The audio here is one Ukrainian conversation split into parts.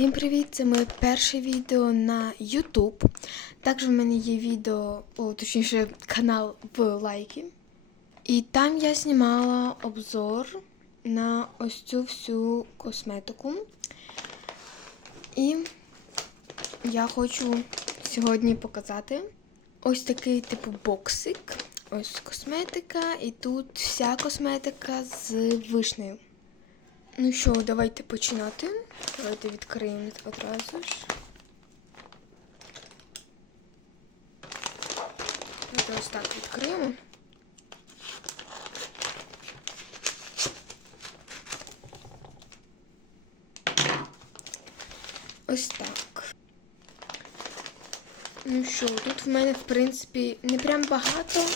Всім привіт! Це моє перше відео на YouTube. Також в мене є відео, о, точніше, канал в лайки. І там я знімала обзор на ось цю всю косметику. І я хочу сьогодні показати ось такий типу боксик. Ось косметика, і тут вся косметика з вишнею. Ну що, давайте починати. Давайте відкриємо одразу ж. Давайте ось так відкриємо. Ось так. Ну що, тут в мене, в принципі, не прям багато,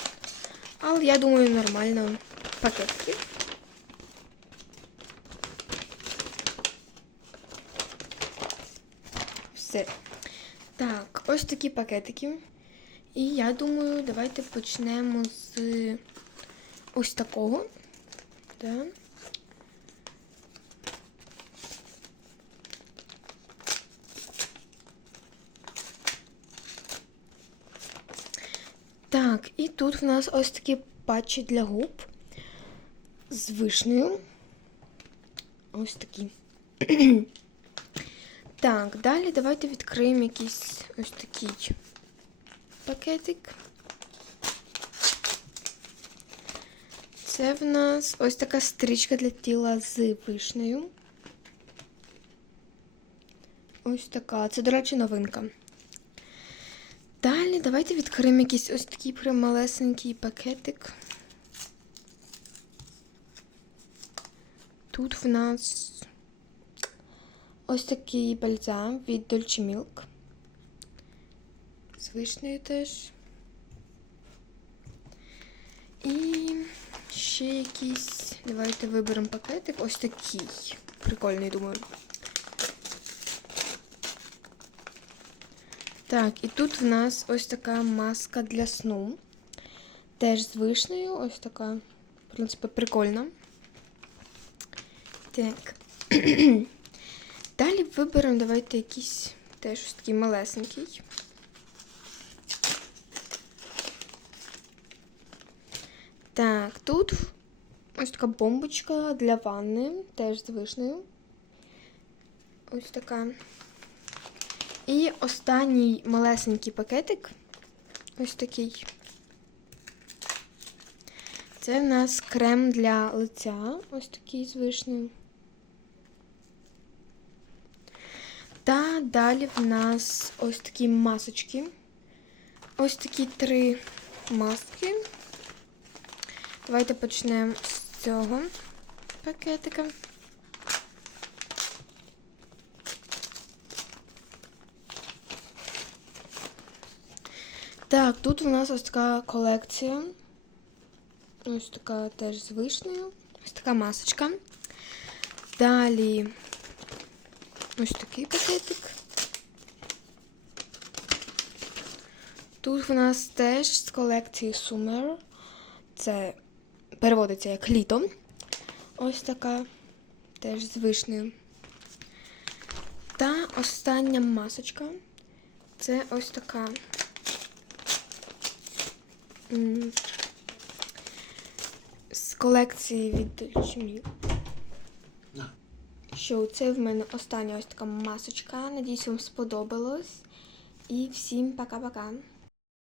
але я думаю, нормально пакетки. Все. Так, ось такі пакетики. І я думаю, давайте почнемо з ось такого. Да. Так, і тут в нас ось такі патчі для губ з вишнею. Ось такі. Так, далі давайте відкриємо якийсь ось такий пакетик. Це в нас ось така стрічка для тіла з вишнею. Ось така. Це, до речі, новинка. Далі давайте відкриємо якийсь ось такий прям малесенький пакетик. Тут в нас ось такий бальзам від Dolce Milk. З вишнею теж. І ще якийсь. Давайте виберемо пакетик. Ось такий. Прикольний, думаю. Так, і тут в нас ось така маска для сну. Теж з вишнею. Ось така, в принципі, прикольна. Так. Далі виберемо, давайте якийсь теж ось такий малесенький. Так, тут ось така бомбочка для ванни, теж з вишнею. Ось така. І останній малесенький пакетик. Ось такий. Це в нас крем для лиця. Ось такий з вишнею. Та далі в нас ось такі масочки. Ось такі три маски. Давайте почнемо з цього пакетика. Так, тут у нас ось така колекція. Ось така теж з вишнею. Ось така масочка. Далі ось такий пакетик. Тут в нас теж з колекції Summer. Це переводиться як літо. Ось така теж з вишнею. Та остання масочка. Це ось така. З колекції від На. Що це в мене остання ось така масочка. Надіюсь, вам сподобалось. І всім пока-пока.